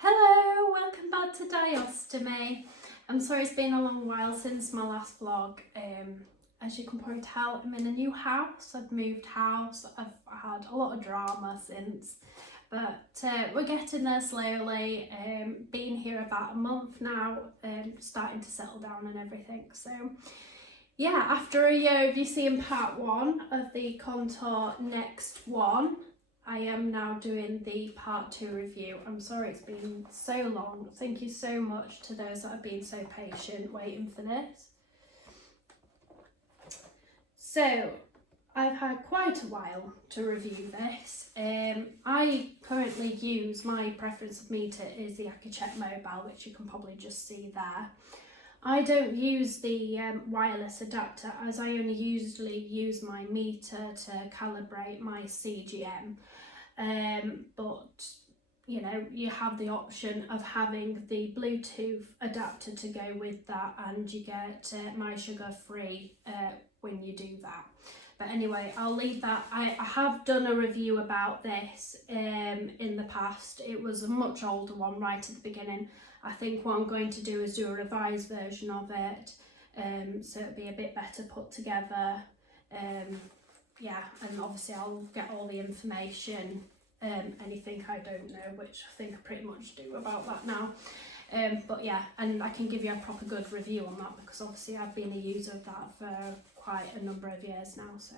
Hello, welcome back to Diostomy. I'm sorry it's been a long while since my last vlog. As you can probably tell, I'm in a new house. I've moved house. I've had a lot of drama since, but we're getting there slowly. Been here about a month now, starting to settle down and everything. So yeah, after a year of you seeing part one of the contour next one, I am now doing the part 2 review. I'm sorry it's been so long. Thank you so much to those that have been so patient waiting for this. So I've had quite a while to review this. I currently use, my preference of meter is the Accu-chek Mobile, which you can probably just see there. I don't use the wireless adapter, as I only usually use my meter to calibrate my CGM. But you know, you have the option of having the Bluetooth adapter to go with that, and you get my sugar free when you do that. But anyway, I'll leave that. I have done a review about this in the past. It was a much older one right at the beginning. I think what I'm going to do is do a revised version of it, so it'll be a bit better put together. Yeah, and obviously I'll get all the information, anything I don't know, which I think I pretty much do about that now. But yeah, and I can give you a proper good review on that, because obviously I've been a user of that for quite a number of years now. So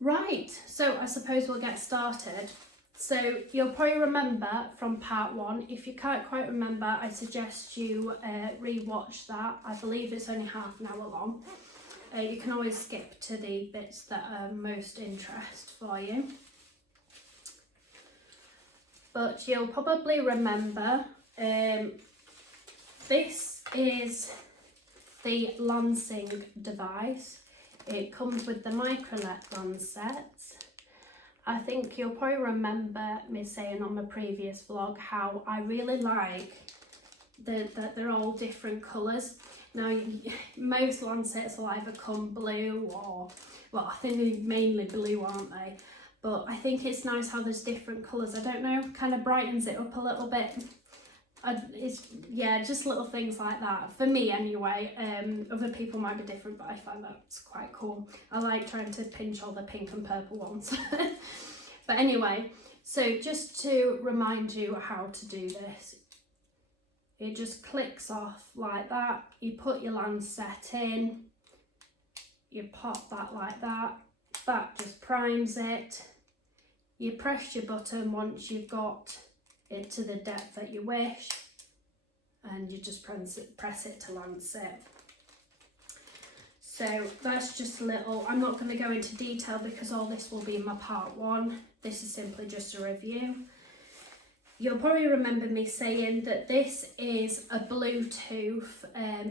right, so I suppose we'll get started. So you'll probably remember from part 1. If you can't quite remember, I suggest you re-watch that. I believe it's only half an hour long. You can always skip to the bits that are most interest for you. But you'll probably remember this is the lancing device. It comes with the microlet lancets. I think you'll probably remember me saying on my previous vlog how I really like that they're all different colours. Now, most lancets will either come blue or, well, I think they're mainly blue, aren't they? But I think it's nice how there's different colours. I don't know, kind of brightens it up a little bit. Yeah, just little things like that. For me anyway, other people might be different, but I find that's quite cool. I like trying to pinch all the pink and purple ones. But anyway, so just to remind you how to do this, it just clicks off like that. You put your lancet in, you pop that like that. That just primes it. You press your button once you've got it to the depth that you wish, and you just press it to lance it. So that's just a little, I'm not going to go into detail because all this will be in my part 1. This is simply just a review. You'll probably remember me saying that this is a Bluetooth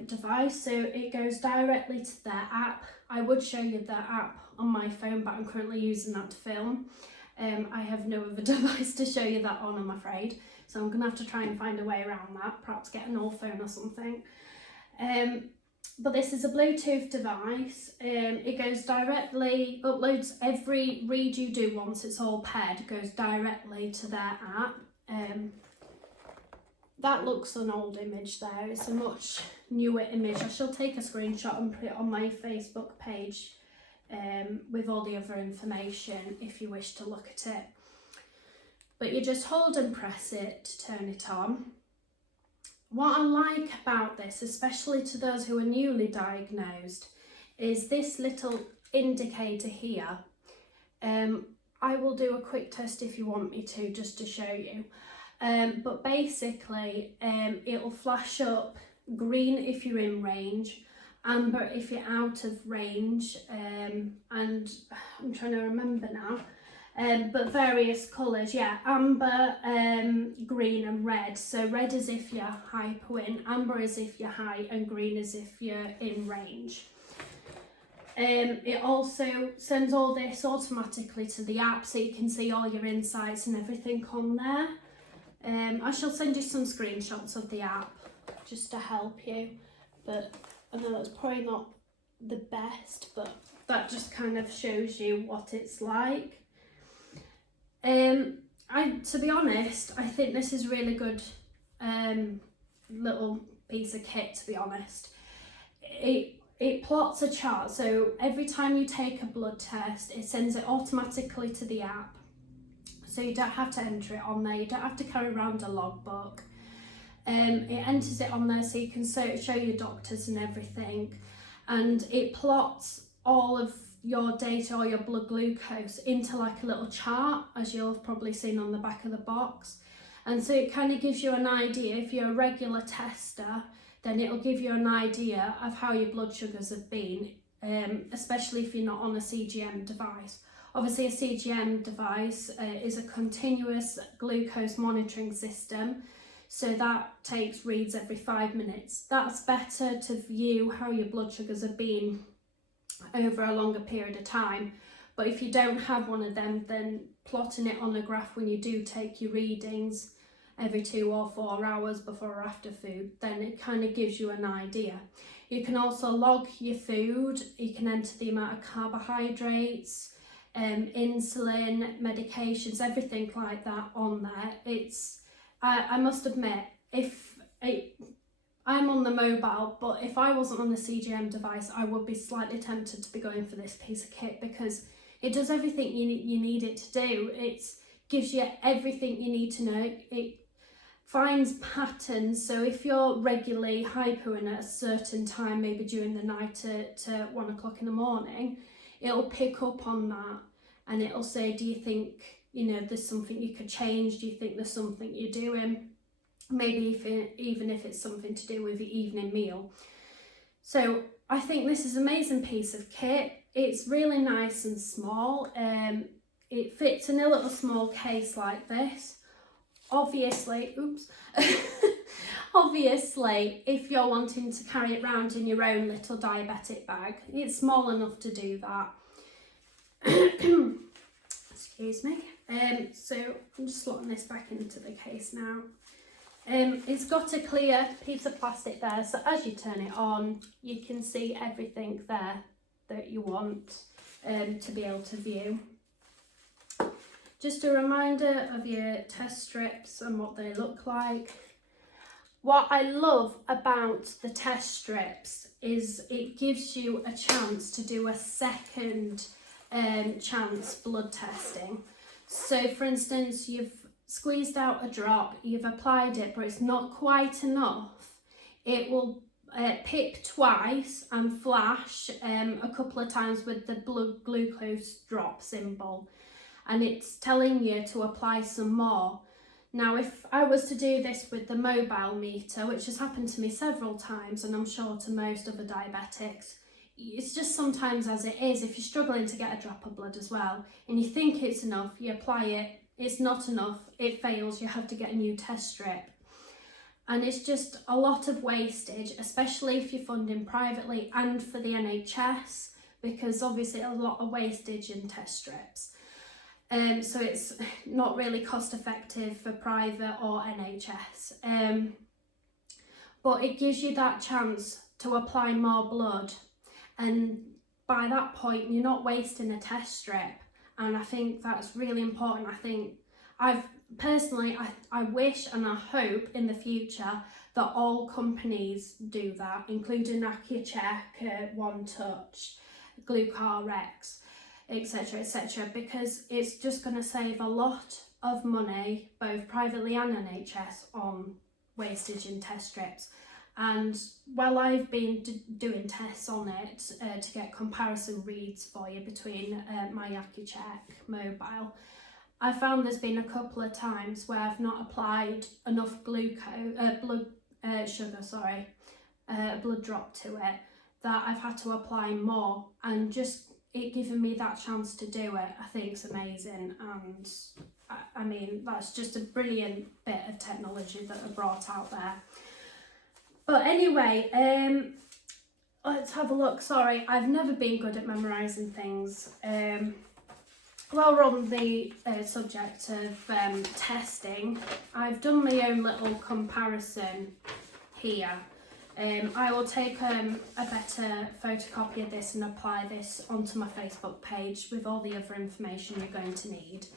device, so it goes directly to their app. I would show you the app on my phone, but I'm currently using that to film. I have no other device to show you that on, I'm afraid, so I'm going to have to try and find a way around that, perhaps get an old phone or something. But this is a Bluetooth device. It goes directly, uploads every read you do once it's all paired, goes directly to their app. That looks an old image there. It's a much newer image. I shall take a screenshot and put it on my Facebook page with all the other information if you wish to look at it. But you just hold and press it to turn it on. What I like about this, especially to those who are newly diagnosed, is this little indicator here. I will do a quick test if you want me to, just to show you. But basically, it'll flash up green if you're in range, amber if you're out of range, and I'm trying to remember now, but various colours, yeah, amber, green and red. So red is if you're hypo-in, amber is if you're high, and green is if you're in range. It also sends all this automatically to the app, so you can see all your insights and everything on there. I shall send you some screenshots of the app just to help you, but I know that's probably not the best, but that just kind of shows you what it's like. To be honest, I think this is a really good little piece of kit, to be honest. It plots a chart, so every time you take a blood test, it sends it automatically to the app. So you don't have to enter it on there, you don't have to carry around a logbook. It enters it on there so you can show your doctors and everything. And it plots all of your data or your blood glucose into like a little chart, as you'll have probably seen on the back of the box. And so it kind of gives you an idea. If you're a regular tester, then it'll give you an idea of how your blood sugars have been, especially if you're not on a CGM device. Obviously a CGM device is a continuous glucose monitoring system, so that takes reads every 5 minutes. That's better to view how your blood sugars have been over a longer period of time. But if you don't have one of them, then plotting it on a graph when you do take your readings every 2 or 4 hours before or after food, then it kind of gives you an idea. You can also log your food, you can enter the amount of carbohydrates, insulin, medications, everything like that on there. I must admit, I'm on the mobile, but if I wasn't on the CGM device, I would be slightly tempted to be going for this piece of kit, because it does everything you need it to do. It gives you everything you need to know. It finds patterns, so if you're regularly hypoing at a certain time, maybe during the night at 1 o'clock in the morning, it'll pick up on that and it'll say, do you think, there's something you could change? Do you think there's something you're doing? Maybe even if it's something to do with your evening meal. So I think this is an amazing piece of kit. It's really nice and small. It fits in a little small case like this. Obviously, obviously, if you're wanting to carry it around in your own little diabetic bag, it's small enough to do that. Excuse me. So I'm just slotting this back into the case now. It's got a clear piece of plastic there, so as you turn it on, you can see everything there that you want to be able to view. Just a reminder of your test strips and what they look like. What I love about the test strips is it gives you a chance to do a second chance blood testing. So for instance, you've squeezed out a drop, you've applied it, but it's not quite enough. It will pip twice and flash a couple of times with the blood glucose drop symbol, and it's telling you to apply some more. Now, if I was to do this with the mobile meter, which has happened to me several times, and I'm sure to most other diabetics, it's just sometimes as it is, if you're struggling to get a drop of blood as well, and you think it's enough, you apply it, it's not enough, it fails, you have to get a new test strip. And it's just a lot of wastage, especially if you're funding privately and for the NHS, because obviously a lot of wastage in test strips. So it's not really cost effective for private or NHS. But it gives you that chance to apply more blood, and by that point you're not wasting a test strip, and I think that's really important. I think I wish and I hope in the future that all companies do that, including Accu-chek, OneTouch, GlucoRx, etc., because it's just going to save a lot of money, both privately and NHS, on wastage in test strips. And while I've been doing tests on it to get comparison reads for you between my Accu-chek Mobile, I found there's been a couple of times where I've not applied enough blood drop to it, that I've had to apply more, and just it giving me that chance to do it, I think is amazing. And I mean, that's just a brilliant bit of technology that I brought out there. But anyway, let's have a look. Sorry, I've never been good at memorising things. While we're on the subject of testing, I've done my own little comparison here. I will take a better photocopy of this and apply this onto my Facebook page with all the other information you're going to need.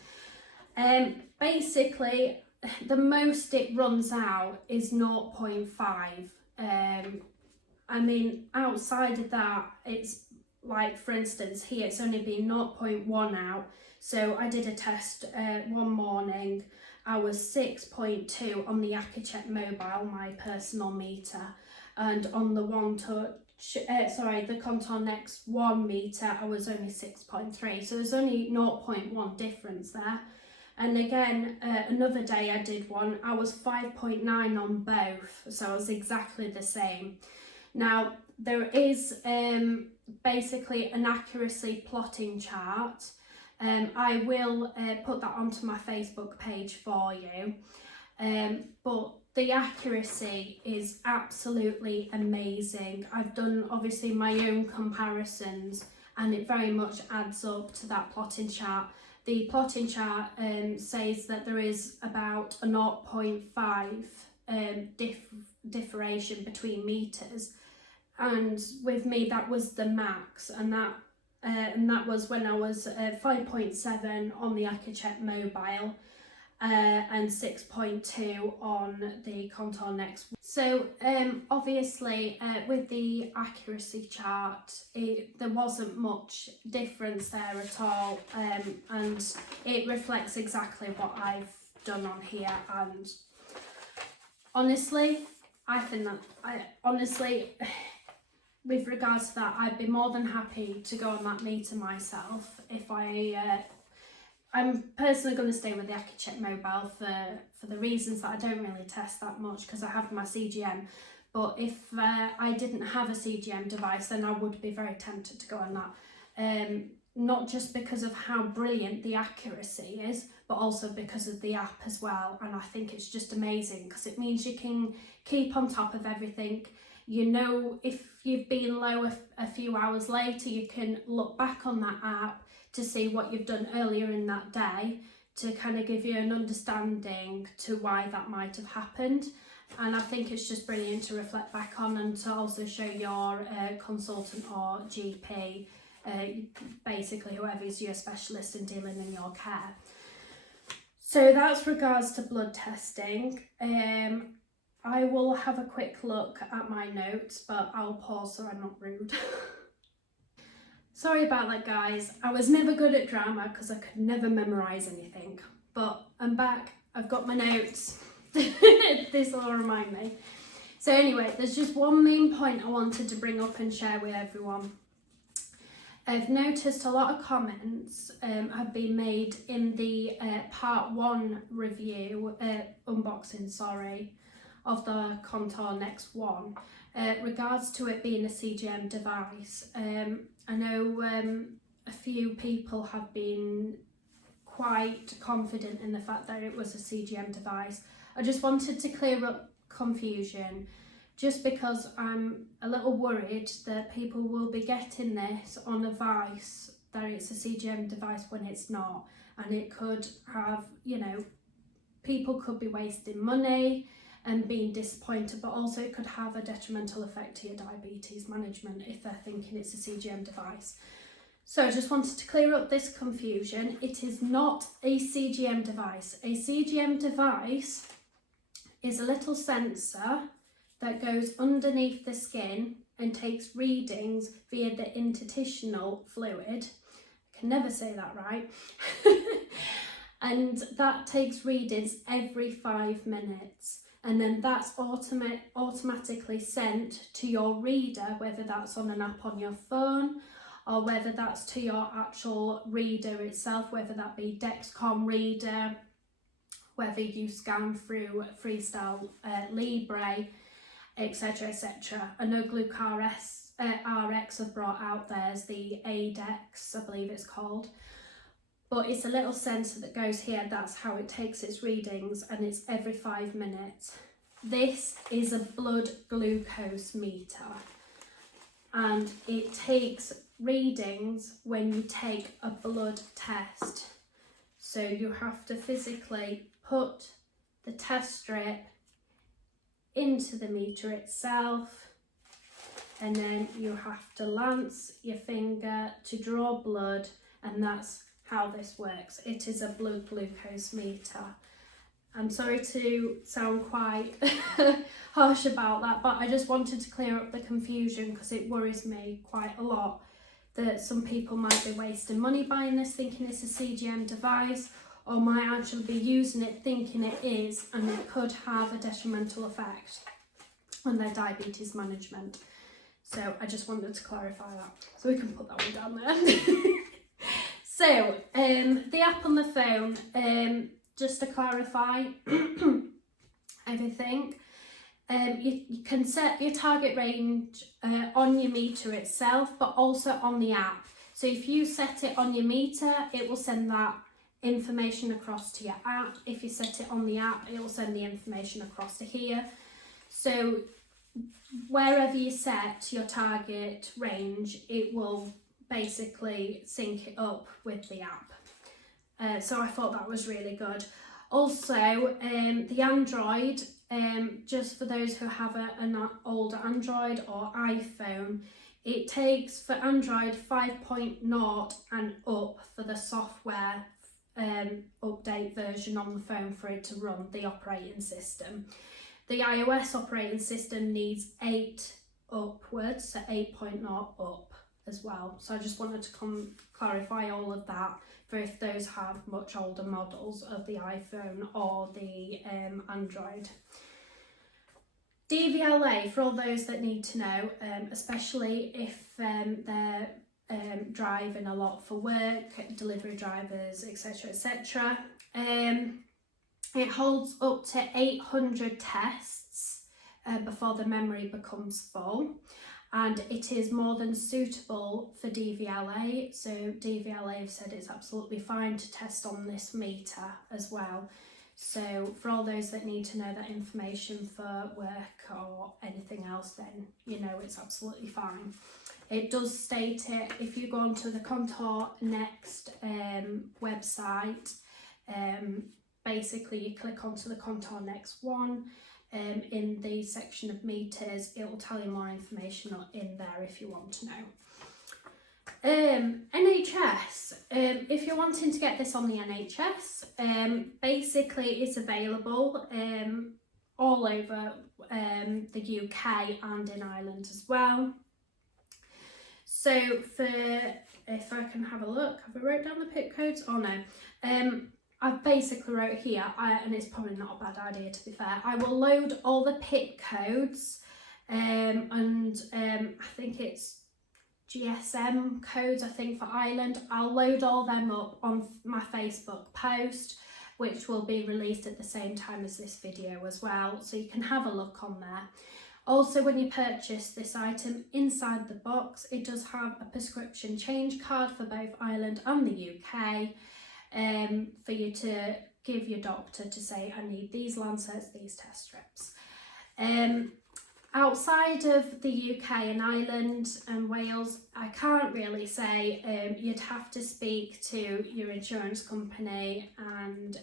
Basically, the most it runs out is 0.5. I mean, outside of that, it's like, for instance, here it's only been 0.1 out. So I did a test one morning. I was 6.2 on the Accu-chek Mobile, my personal meter, and on the OneTouch, the Contour Next 1 meter, I was only 6.3. So there's only 0.1 difference there. And again, another day I did one, I was 5.9 on both, so I was exactly the same. Now, there is basically an accuracy plotting chart. I will put that onto my Facebook page for you. But the accuracy is absolutely amazing. I've done obviously my own comparisons, and it very much adds up to that plotting chart. The plotting chart says that there is about a 0.5 differentiation between meters, and with me that was the max, and that was when I was 5.7 on the Accu-chek Mobile and 6.2 on the Contour Next. So obviously with the accuracy chart, there wasn't much difference there at all, and it reflects exactly what I've done on here. And honestly, I think that with regards to that, I'd be more than happy to go on that meter myself. If I'm personally going to stay with the Accu-chek Mobile for the reasons that I don't really test that much because I have my CGM. But if I didn't have a CGM device, then I would be very tempted to go on that. Not just because of how brilliant the accuracy is, but also because of the app as well. And I think it's just amazing because it means you can keep on top of everything. You know, if you've been low a few hours later, you can look back on that app to see what you've done earlier in that day, to kind of give you an understanding to why that might have happened. And I think it's just brilliant to reflect back on, and to also show your consultant or GP, basically whoever's your specialist in dealing in your care. So that's regards to blood testing. I will have a quick look at my notes, but I'll pause so I'm not rude. Sorry about that, guys. I was never good at drama because I could never memorise anything. But I'm back. I've got my notes. This will remind me. So anyway, there's just one main point I wanted to bring up and share with everyone. I've noticed a lot of comments have been made in the part 1 review, unboxing, sorry, of the Contour Next 1, regards to it being a CGM device. I know a few people have been quite confident in the fact that it was a CGM device. I just wanted to clear up confusion, just because I'm a little worried that people will be getting this on advice that it's a CGM device when it's not, and it could have, you know, people could be wasting money and being disappointed, but also it could have a detrimental effect to your diabetes management if they're thinking it's a CGM device. So I just wanted to clear up this confusion. It is not a CGM device. A CGM device is a little sensor that goes underneath the skin and takes readings via the interstitial fluid. I can never say that right. And that takes readings every 5 minutes. And then that's automatically sent to your reader, whether that's on an app on your phone or whether that's to your actual reader itself, whether that be Dexcom reader, whether you scan through Freestyle Libre, etc, etc. I know GlucoRx have brought out theirs, the ADEX, I believe it's called. But it's a little sensor that goes here, that's how it takes its readings, and it's every 5 minutes. This is a blood glucose meter, and it takes readings when you take a blood test. So you have to physically put the test strip into the meter itself, and then you have to lance your finger to draw blood, and that's how this works. It is a blood glucose meter. I'm sorry to sound quite harsh about that, but I just wanted to clear up the confusion because it worries me quite a lot that some people might be wasting money buying this thinking it's a CGM device, or might actually be using it thinking it is, and it could have a detrimental effect on their diabetes management. So I just wanted to clarify that. So we can put that one down there. So the app on the phone, just to clarify everything, you can set your target range on your meter itself, but also on the app. So if you set it on your meter, it will send that information across to your app. If you set it on the app, it will send the information across to here. So wherever you set your target range, it will basically sync it up with the app. So I thought that was really good. Also, the Android, just for those who have an older Android or iPhone, it takes for Android 5.0 and up for the software update version on the phone for it to run the operating system. The iOS operating system needs 8 upwards, so 8.0 up as well. So I just wanted to clarify all of that for if those have much older models of the iPhone or the Android. DVLA, for all those that need to know, especially if they're driving a lot for work, delivery drivers, etc, etc. It holds up to 800 tests before the memory becomes full, and it is more than suitable for DVLA. So DVLA have said it's absolutely fine to test on this meter as well. So for all those that need to know that information for work or anything else, then you know it's absolutely fine. It does state it, if you go onto the Contour Next website, basically you click onto the Contour Next one, in the section of meters, it will tell you more information in there if you want to know. NHS, if you're wanting to get this on the NHS, basically it's available all over the UK and in Ireland as well. So for, if I can have a look, have I wrote down the PIN codes? Oh no. I've basically wrote here, and it's probably not a bad idea to be fair, I will load all the PIN codes and I think it's GSM codes, I think, for Ireland. I'll load all them up on my Facebook post, which will be released at the same time as this video as well, so you can have a look on there. Also, when you purchase this item, inside the box it does have a prescription change card for both Ireland and the UK, for you to give your doctor to say, I need these lancets, these test strips. Outside of the UK and Ireland and Wales, I can't really say. You'd have to speak to your insurance company and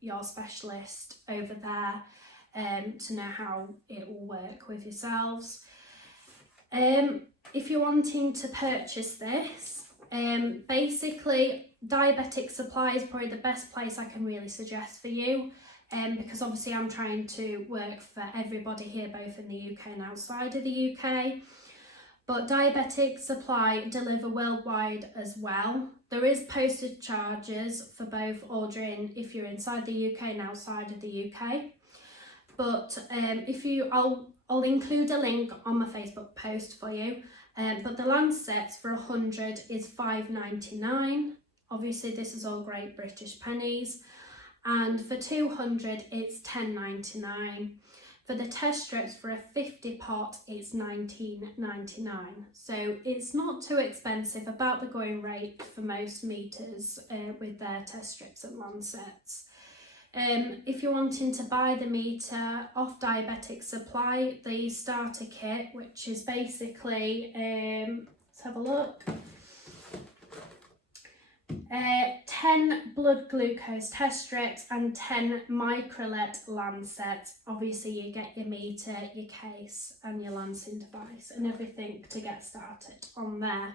your specialist over there to know how it will work with yourselves. If you're wanting to purchase this, basically Diabetic Supply is probably the best place I can really suggest for you, because obviously I'm trying to work for everybody here, both in the UK and outside of the UK. But Diabetic Supply deliver worldwide as well. There is postage charges for both ordering if you're inside the UK and outside of the UK. But I'll include a link on my Facebook post for you. But the Lancets for 100 is £5.99. Obviously this is all Great British pennies. And for 200 it's £10.99. For the test strips for a 50 pot it's £19.99. So it's not too expensive, about the going rate for most meters with their test strips and Lancets. If you're wanting to buy the meter off Diabetic Supply, the starter kit, which is basically, let's have a look, 10 blood glucose test strips and 10 microlet Lancets. Obviously you get your meter, your case and your lancing device and everything to get started on there.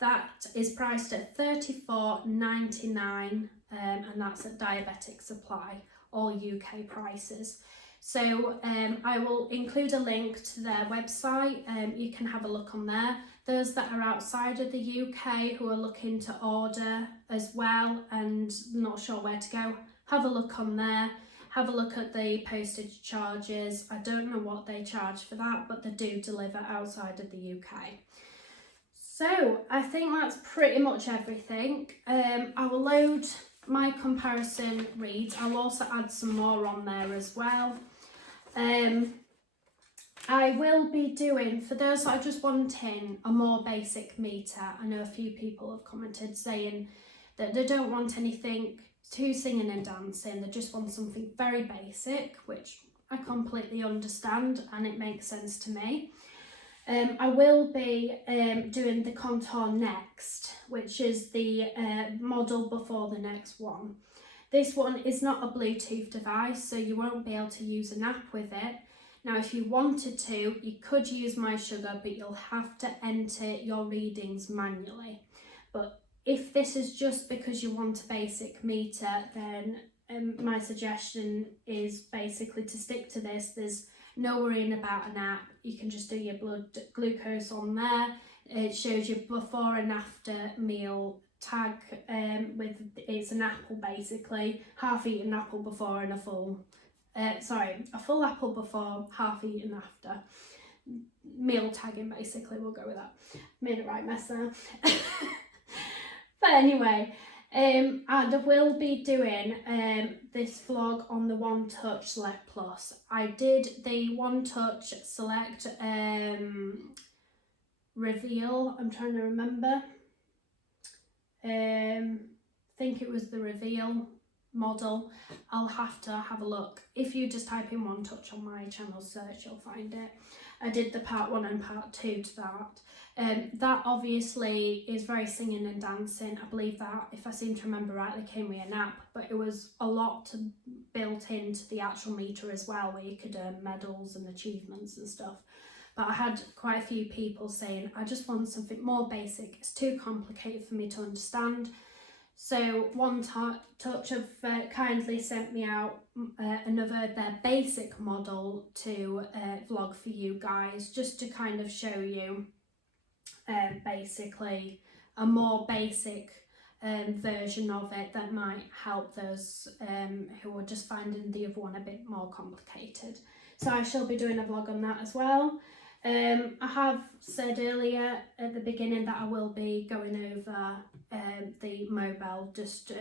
That is priced at $34.99 and that's at Diabetic Supply, all UK prices. So I will include a link to their website, you can have a look on there. Those that are outside of the UK who are looking to order as well and not sure where to go, have a look on there. Have a look at the postage charges. I don't know what they charge for that, but they do deliver outside of the UK. So I think that's pretty much everything. I will load my comparison reads. I'll also add some more on there as well. I will be doing, for those that are just wanting a more basic meter, I know a few people have commented saying that they don't want anything too singing and dancing, they just want something very basic, which I completely understand and it makes sense to me. I will be doing the Contour Next, which is the model before the next one. This one is not a Bluetooth device, so you won't be able to use an app with it. Now, if you wanted to, you could use My Sugar, but you'll have to enter your readings manually. But if this is just because you want a basic meter, then my suggestion is basically to stick to this. There's no worrying about an app. You can just do your blood glucose on there. It shows you before and after meal tag it's an apple basically, half eaten apple before and a full apple before, half eaten after. Meal tagging basically, we'll go with that. Made a right mess there. But anyway, and I will be doing this vlog on the OneTouch Select Plus. I did the OneTouch Select Reveal, I'm trying to remember. I think it was the Reveal model. I'll have to have a look. If you just type in OneTouch on my channel search, you'll find it. I did the part 1 and part 2 to that. That obviously is very singing and dancing. I believe that, if I seem to remember rightly, came with an app, but it was a lot built into the actual meter as well, where you could earn medals and achievements and stuff. But I had quite a few people saying, I just want something more basic, it's too complicated for me to understand. So OneTouch have kindly sent me out their basic model to vlog for you guys, just to kind of show you basically a more basic version of it that might help those who are just finding the other one a bit more complicated. So I shall be doing a vlog on that as well. I have said earlier at the beginning that I will be going over the mobile, just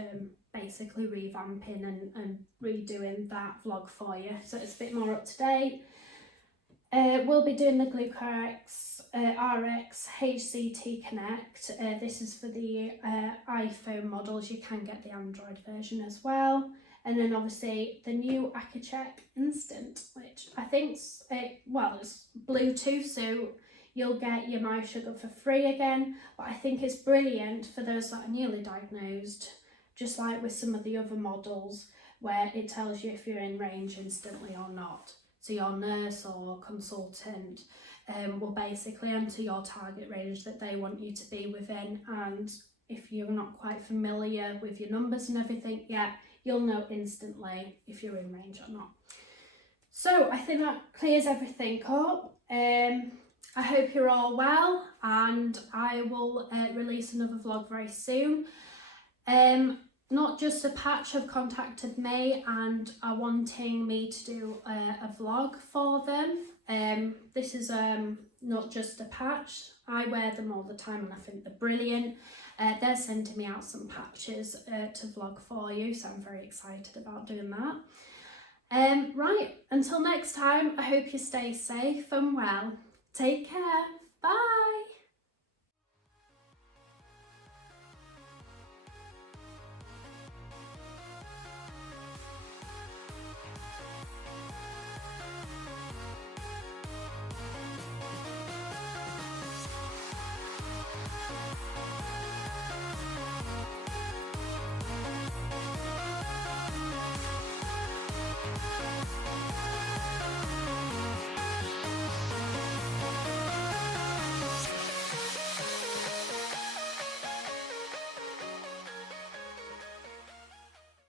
basically revamping and redoing that vlog for you, so it's a bit more up to date. We'll be doing the GlucoRx HCT Connect. This is for the iPhone models. You can get the Android version as well. And then obviously the new Accu-chek Instant, which I think it's Bluetooth, so you'll get your My Sugar for free again. But I think it's brilliant for those that are newly diagnosed, just like with some of the other models, where it tells you if you're in range instantly or not. So your nurse or consultant will basically enter your target range that they want you to be within, and if you're not quite familiar with your numbers and everything yet, you'll know instantly if you're in range or not. So I think that clears everything up. I hope you're all well, and I will release another vlog very soon. Not Just a Patch have contacted me and are wanting me to do a vlog for them. This is Not Just a Patch. I wear them all the time and I think they're brilliant. They're sending me out some patches to vlog for you, so I'm very excited about doing that. Right, until next time, I hope you stay safe and well. Take care. Bye.